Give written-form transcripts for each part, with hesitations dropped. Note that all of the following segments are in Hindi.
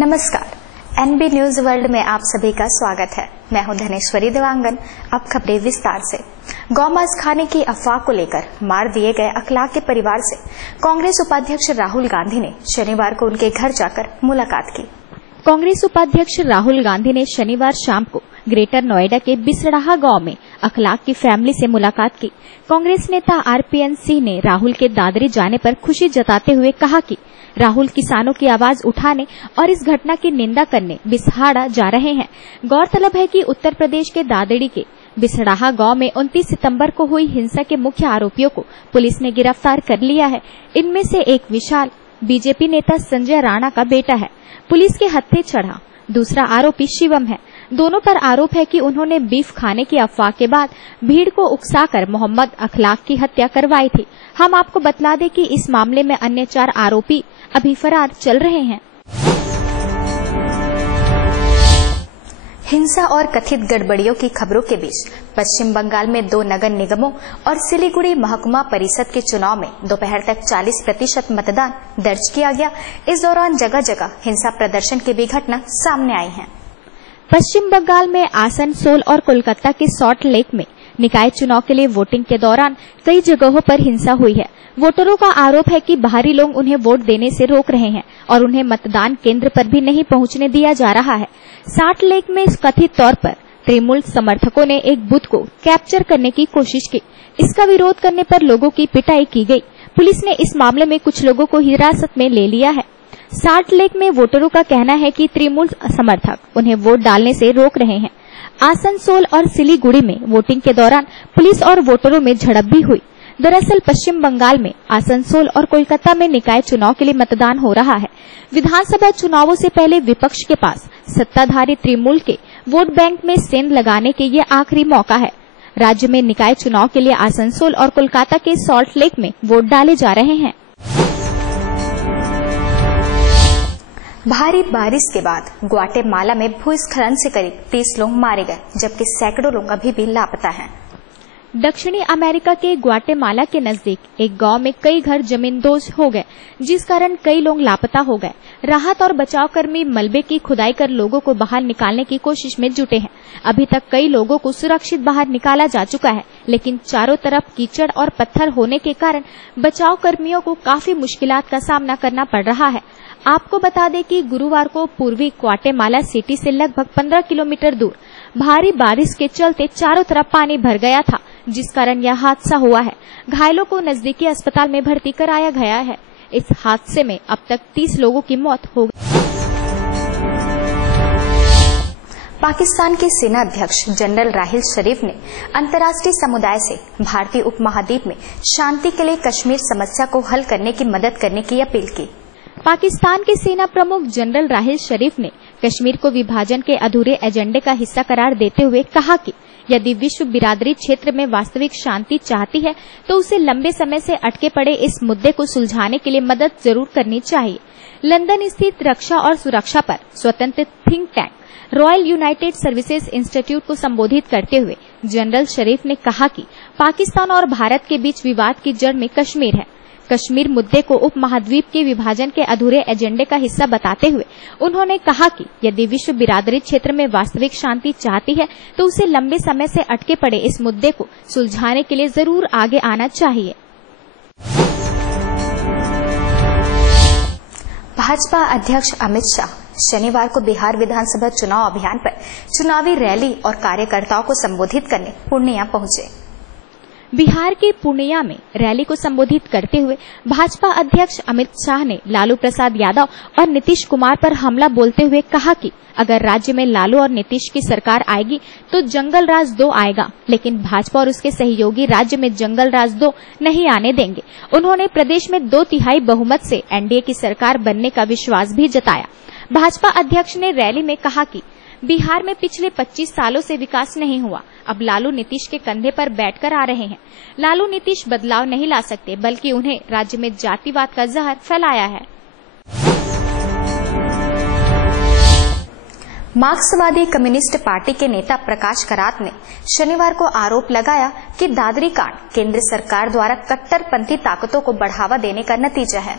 नमस्कार, एनबी न्यूज वर्ल्ड में आप सभी का स्वागत है। मैं हूं धनेश्वरी देवांगन। अब खबरें विस्तार से। गौमांस खाने की अफवाह को लेकर मार दिए गए अखलाक के परिवार से कांग्रेस उपाध्यक्ष राहुल गांधी ने शनिवार को उनके घर जाकर मुलाकात की। कांग्रेस उपाध्यक्ष राहुल गांधी ने शनिवार शाम को ग्रेटर नोएडा के बिसड़ाहा गांव में अखलाक की फैमिली से मुलाकात की। कांग्रेस नेता आरपीएन सिंह ने राहुल के दादरी जाने पर खुशी जताते हुए कहा कि राहुल किसानों की आवाज उठाने और इस घटना की निंदा करने बिसहाड़ा जा रहे हैं। गौरतलब है कि उत्तर प्रदेश के दादरी के बिसड़ाहा गांव में 29 सितंबर को हुई हिंसा के मुख्य आरोपियों को पुलिस ने गिरफ्तार कर लिया है। इनमें से एक विशाल बीजेपी नेता संजय राणा का बेटा है, पुलिस के हत्थे चढ़ा। दूसरा आरोपी शिवम है। दोनों पर आरोप है कि उन्होंने बीफ खाने की अफवाह के बाद भीड़ को उकसाकर मोहम्मद अखलाक की हत्या करवाई थी। हम आपको बतला दें कि इस मामले में अन्य 4 आरोपी अभी फरार चल रहे हैं। हिंसा और कथित गड़बड़ियों की खबरों के बीच पश्चिम बंगाल में 2 नगर निगमों और सिलीगुड़ी महकुमा परिषद के चुनाव में दोपहर तक 40% मतदान दर्ज किया गया। इस दौरान जगह जगह हिंसा प्रदर्शन की भी घटना सामने आई है। पश्चिम बंगाल में आसनसोल और कोलकाता के सॉल्ट लेक में निकाय चुनाव के लिए वोटिंग के दौरान कई जगहों पर हिंसा हुई है। वोटरों का आरोप है कि बाहरी लोग उन्हें वोट देने से रोक रहे हैं और उन्हें मतदान केंद्र पर भी नहीं पहुंचने दिया जा रहा है। सॉल्ट लेक में कथित तौर पर तृणमूल समर्थकों ने एक बूथ को कैप्चर करने की कोशिश की। इसका विरोध करने पर लोगों की पिटाई की गई। पुलिस ने इस मामले में कुछ लोगों को हिरासत में ले लिया है। सॉल्ट लेक में वोटरों का कहना है कि तृणमूल समर्थक उन्हें वोट डालने से रोक रहे हैं। आसनसोल और सिलीगुड़ी में वोटिंग के दौरान पुलिस और वोटरों में झड़प भी हुई। दरअसल पश्चिम बंगाल में आसनसोल और कोलकाता में निकाय चुनाव के लिए मतदान हो रहा है। विधानसभा चुनावों से पहले विपक्ष के पास सत्ताधारी तृणमूल के वोट बैंक में सेंध लगाने के ये आखिरी मौका है। राज्य में निकाय चुनाव के लिए आसनसोल और कोलकाता के सॉल्ट लेक में वोट डाले जा रहे हैं। भारी बारिश के बाद ग्वाटेमाला में भूस्खलन से करीब 30 लोग मारे गए, जबकि सैकड़ों लोग अभी भी लापता हैं। दक्षिणी अमेरिका के ग्वाटेमाला के नजदीक एक गांव में कई घर जमींदोज हो गए, जिस कारण कई लोग लापता हो गए। राहत और बचाव कर्मी मलबे की खुदाई कर लोगों को बाहर निकालने की कोशिश में जुटे हैं। अभी तक कई लोगों को सुरक्षित बाहर निकाला जा चुका है, लेकिन चारों तरफ कीचड़ और पत्थर होने के कारण बचाव कर्मियों को काफी मुश्किलात का सामना करना पड़ रहा है। आपको बता दें कि गुरुवार को पूर्वी ग्वाटेमाला सिटी से लगभग 15 किलोमीटर दूर भारी बारिश के चलते चारों तरफ पानी भर गया था, जिस कारण यह हादसा हुआ है। घायलों को नजदीकी अस्पताल में भर्ती कराया गया है। इस हादसे में अब तक 30 लोगों की मौत हो गई। पाकिस्तान के सेना अध्यक्ष जनरल राहिल शरीफ ने अंतर्राष्ट्रीय समुदाय से भारतीय उपमहाद्वीप में शांति के लिए कश्मीर समस्या को हल करने की मदद करने की अपील की। पाकिस्तान के सेना प्रमुख जनरल राहिल शरीफ ने कश्मीर को विभाजन के अधूरे एजेंडे का हिस्सा करार देते हुए कहा कि यदि विश्व बिरादरी क्षेत्र में वास्तविक शांति चाहती है तो उसे लंबे समय से अटके पड़े इस मुद्दे को सुलझाने के लिए मदद जरूर करनी चाहिए। लंदन स्थित रक्षा और सुरक्षा पर स्वतंत्र think tank royal United services institute को संबोधित करते हुए जनरल शरीफ ने कहा कि पाकिस्तान और भारत के बीच विवाद की जड़ में कश्मीर है। कश्मीर मुद्दे को उपमहाद्वीप के विभाजन के अधूरे एजेंडे का हिस्सा बताते हुए उन्होंने कहा कि यदि विश्व बिरादरी क्षेत्र में वास्तविक शांति चाहती है तो उसे लंबे समय से अटके पड़े इस मुद्दे को सुलझाने के लिए जरूर आगे आना चाहिए। भाजपा अध्यक्ष अमित शाह शनिवार को बिहार विधानसभा चुनाव अभियान पर चुनावी रैली और कार्यकर्ताओं को संबोधित करने पूर्णिया पहुंचे। बिहार के पूर्णिया में रैली को संबोधित करते हुए भाजपा अध्यक्ष अमित शाह ने लालू प्रसाद यादव और नीतीश कुमार पर हमला बोलते हुए कहा कि अगर राज्य में लालू और नीतीश की सरकार आएगी तो जंगल राज 2 आएगा, लेकिन भाजपा और उसके सहयोगी राज्य में जंगल राज 2 नहीं आने देंगे। उन्होंने प्रदेश में 2/3 बहुमत से एनडीए की सरकार बनने का विश्वास भी जताया। भाजपा अध्यक्ष ने रैली में कहा कि बिहार में पिछले 25 सालों से विकास नहीं हुआ, अब लालू नीतीश के कंधे पर बैठकर आ रहे हैं। लालू नीतीश बदलाव नहीं ला सकते, बल्कि उन्हें राज्य में जातिवाद का जहर फैलाया है। मार्क्सवादी कम्युनिस्ट पार्टी के नेता प्रकाश करात ने शनिवार को आरोप लगाया कि दादरी कांड केंद्र सरकार द्वारा कट्टरपंथी ताकतों को बढ़ावा देने का नतीजा है।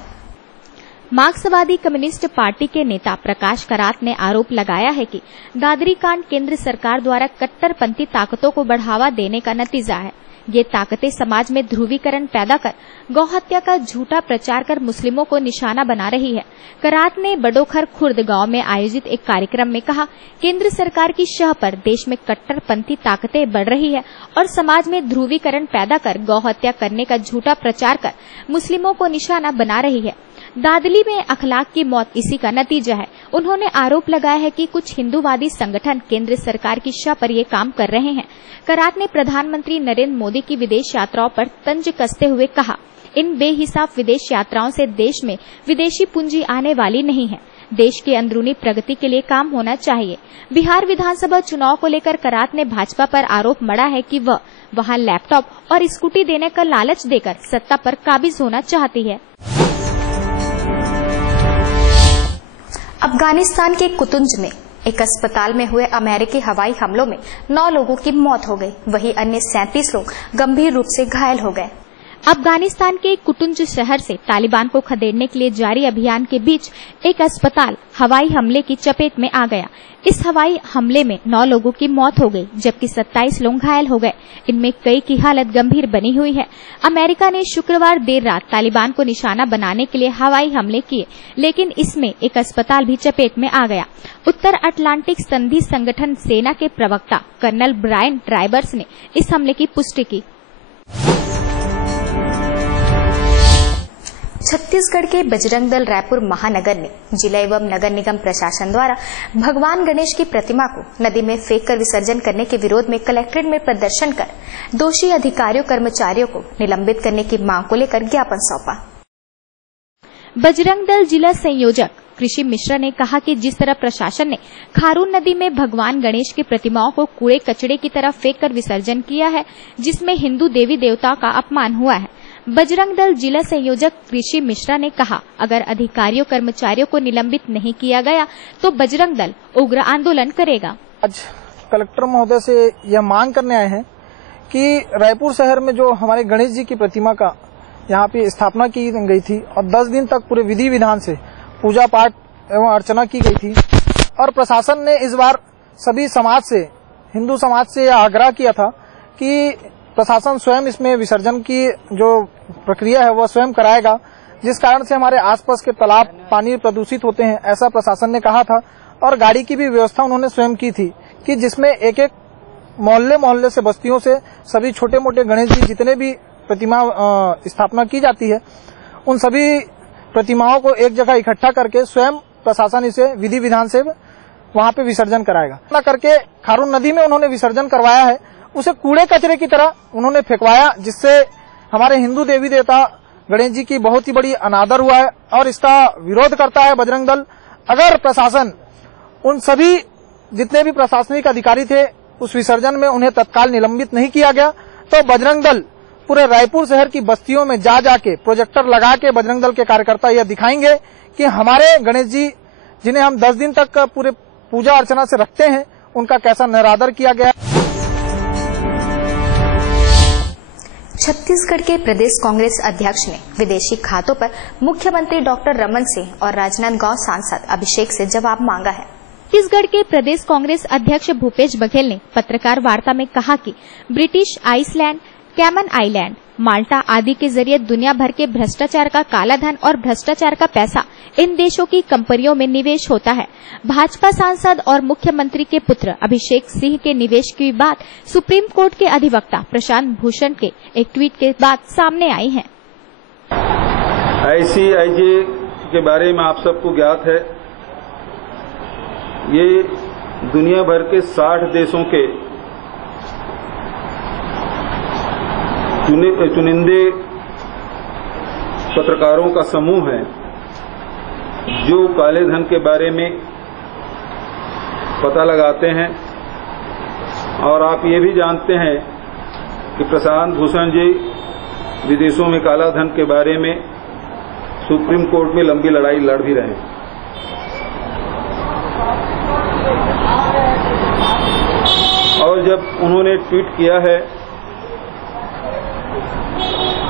मार्क्सवादी कम्युनिस्ट पार्टी के नेता प्रकाश करात ने आरोप लगाया है कि दादरी कांड केंद्र सरकार द्वारा कट्टरपंथी ताकतों को बढ़ावा देने का नतीजा है। ये ताकतें समाज में ध्रुवीकरण पैदा कर गौ हत्या का झूठा प्रचार कर मुस्लिमों को निशाना बना रही है। करात ने बडोखर खुर्द गांव में आयोजित एक कार्यक्रम में कहा, केंद्र सरकार की शह पर देश में कट्टरपंथी ताकतें बढ़ रही है और समाज में ध्रुवीकरण पैदा कर गौ हत्या करने का झूठा प्रचार कर मुस्लिमों को निशाना बना रही है। दादली में अखलाक की मौत इसी का नतीजा है। उन्होंने आरोप लगाया है कि कुछ हिंदूवादी संगठन केंद्र सरकार की शह पर ये काम कर रहे हैं। करात ने प्रधानमंत्री नरेंद्र मोदी की विदेश यात्राओं पर तंज कसते हुए कहा, इन बेहिसाब विदेश यात्राओं से देश में विदेशी पूंजी आने वाली नहीं है। देश की अंदरूनी प्रगति के लिए काम होना चाहिए। बिहार विधानसभा चुनाव को लेकर करात ने भाजपा पर आरोप मढ़ा है कि वह वहां लैपटॉप और स्कूटी देने का लालच देकर सत्ता पर काबिज होना चाहती है। अफगानिस्तान के कुतुंज में एक अस्पताल में हुए अमेरिकी हवाई हमलों में 9 लोगों की मौत हो गई, वहीं अन्य 37 लोग गंभीर रूप से घायल हो गए। अफगानिस्तान के कुतुंज शहर से तालिबान को खदेड़ने के लिए जारी अभियान के बीच एक अस्पताल हवाई हमले की चपेट में आ गया। इस हवाई हमले में 9 लोगों की मौत हो गई, जबकि 27 लोग घायल हो गए। इनमें कई की हालत गंभीर बनी हुई है। अमेरिका ने शुक्रवार देर रात तालिबान को निशाना बनाने के लिए हवाई हमले किए, लेकिन इसमें एक अस्पताल भी चपेट में आ गया। उत्तर अटलांटिक संधि संगठन सेना के प्रवक्ता कर्नल ब्रायन ट्राइबर्स ने इस हमले की पुष्टि की। छत्तीसगढ़ के बजरंग दल रायपुर महानगर ने जिला एवं नगर निगम प्रशासन द्वारा भगवान गणेश की प्रतिमा को नदी में फेंककर विसर्जन करने के विरोध में कलेक्ट्रेट में प्रदर्शन कर दोषी अधिकारियों कर्मचारियों को निलंबित करने की मांग को लेकर ज्ञापन सौंपा। बजरंग दल जिला संयोजक कृषि मिश्रा ने कहा कि जिस तरह प्रशासन ने खारून नदी में भगवान गणेश की प्रतिमाओं को कूड़े कचड़े की तरह फेंककर विसर्जन किया है, जिसमें हिंदू देवी देवताओं का अपमान हुआ है। बजरंग दल जिला संयोजक कृषि मिश्रा ने कहा, अगर अधिकारियों कर्मचारियों को निलंबित नहीं किया गया तो बजरंग दल उग्र आंदोलन करेगा। आज कलेक्टर महोदय से यह मांग करने आए हैं कि रायपुर शहर में जो हमारे गणेश जी की प्रतिमा का यहाँ पे स्थापना की गई थी और 10 दिन तक पूरे विधि विधान से पूजा पाठ एवं अर्चना की गई थी, और प्रशासन ने इस बार सभी समाज से, हिंदू समाज से यह आग्रह किया था कि प्रशासन स्वयं इसमें विसर्जन की जो प्रक्रिया है वह स्वयं कराएगा, जिस कारण से हमारे आसपास के तालाब पानी प्रदूषित होते हैं, ऐसा प्रशासन ने कहा था। और गाड़ी की भी व्यवस्था उन्होंने स्वयं की थी कि जिसमें एक एक मोहल्ले मोहल्ले से, बस्तियों से सभी छोटे मोटे गणेश जी जितने भी प्रतिमा स्थापना की जाती है, उन सभी प्रतिमाओं को एक जगह इकट्ठा करके स्वयं प्रशासन इसे विधि विधान से वहां पे विसर्जन कराएगा। न करके खारून नदी में उन्होंने विसर्जन करवाया है, उसे कूड़े कचरे की तरह उन्होंने फेंकवाया, जिससे हमारे हिंदू देवी देवता गणेश जी की बहुत ही बड़ी अनादर हुआ है और इसका विरोध करता है बजरंग दल। अगर प्रशासन उन सभी जितने भी प्रशासनिक अधिकारी थे उस विसर्जन में उन्हें तत्काल निलंबित नहीं किया गया तो बजरंग दल पूरे रायपुर शहर की बस्तियों में जा जाके प्रोजेक्टर लगा के बजरंग दल के कार्यकर्ता यह दिखाएंगे कि हमारे गणेश जी, जिन्हें हम 10 दिन तक पूरे पूजा अर्चना से रखते हैं, उनका कैसा निरादर किया गया। छत्तीसगढ़ के प्रदेश कांग्रेस अध्यक्ष ने विदेशी खातों पर मुख्यमंत्री डॉक्टर रमन सिंह और राजनांदगांव सांसद अभिषेक से जवाब मांगा है। छत्तीसगढ़ के प्रदेश कांग्रेस अध्यक्ष भूपेश बघेल ने पत्रकार वार्ता में कहा कि ब्रिटिश आइसलैंड, कैमन आइलैंड, माल्टा आदि के जरिए दुनिया भर के भ्रष्टाचार का काला धन और भ्रष्टाचार का पैसा इन देशों की कंपनियों में निवेश होता है। भाजपा सांसद और मुख्यमंत्री के पुत्र अभिषेक सिंह के निवेश की बात सुप्रीम कोर्ट के अधिवक्ता प्रशांत भूषण के एक ट्वीट के बाद सामने आई है। ICIJ के बारे में आप सबको ज्ञात है, ये दुनिया भर के 60 देशों के चुनिंदे पत्रकारों का समूह है जो काले धन के बारे में पता लगाते हैं। और आप ये भी जानते हैं कि प्रशांत भूषण जी विदेशों में काला धन के बारे में सुप्रीम कोर्ट में लंबी लड़ाई लड़ भी रहे हैं। और जब उन्होंने ट्वीट किया है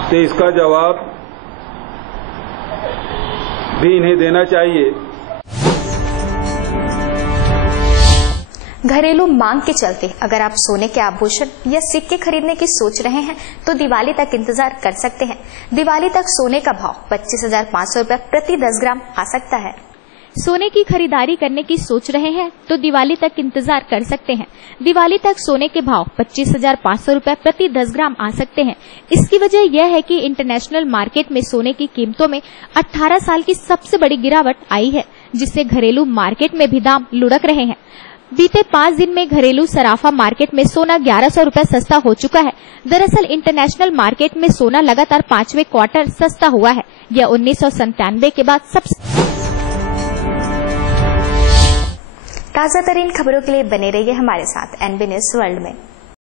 तो इसका जवाब भी इन्हें देना चाहिए। घरेलू मांग के चलते अगर आप सोने के आभूषण या सिक्के खरीदने की सोच रहे हैं तो दिवाली तक इंतजार कर सकते हैं। दिवाली तक सोने का भाव 25,500 रुपए प्रति 10 ग्राम आ सकता है। सोने की खरीदारी करने की सोच रहे हैं तो दिवाली तक इंतजार कर सकते हैं। दिवाली तक सोने के भाव 25,500 रुपए प्रति 10 ग्राम आ सकते हैं। इसकी वजह यह है कि इंटरनेशनल मार्केट में सोने की कीमतों में 18 साल की सबसे बड़ी गिरावट आई है, जिससे घरेलू मार्केट में भी दाम लुढ़क रहे हैं। बीते 5 दिन में घरेलू सराफा मार्केट में सोना 1100 रुपए सस्ता हो चुका है। दरअसल इंटरनेशनल मार्केट में सोना लगातार 5वें क्वार्टर सस्ता हुआ है। यह 1997 के बाद सबसे ताजा तरीन खबरों के लिए बने रहिए हमारे साथ एनबी न्यूज वर्ल्ड में।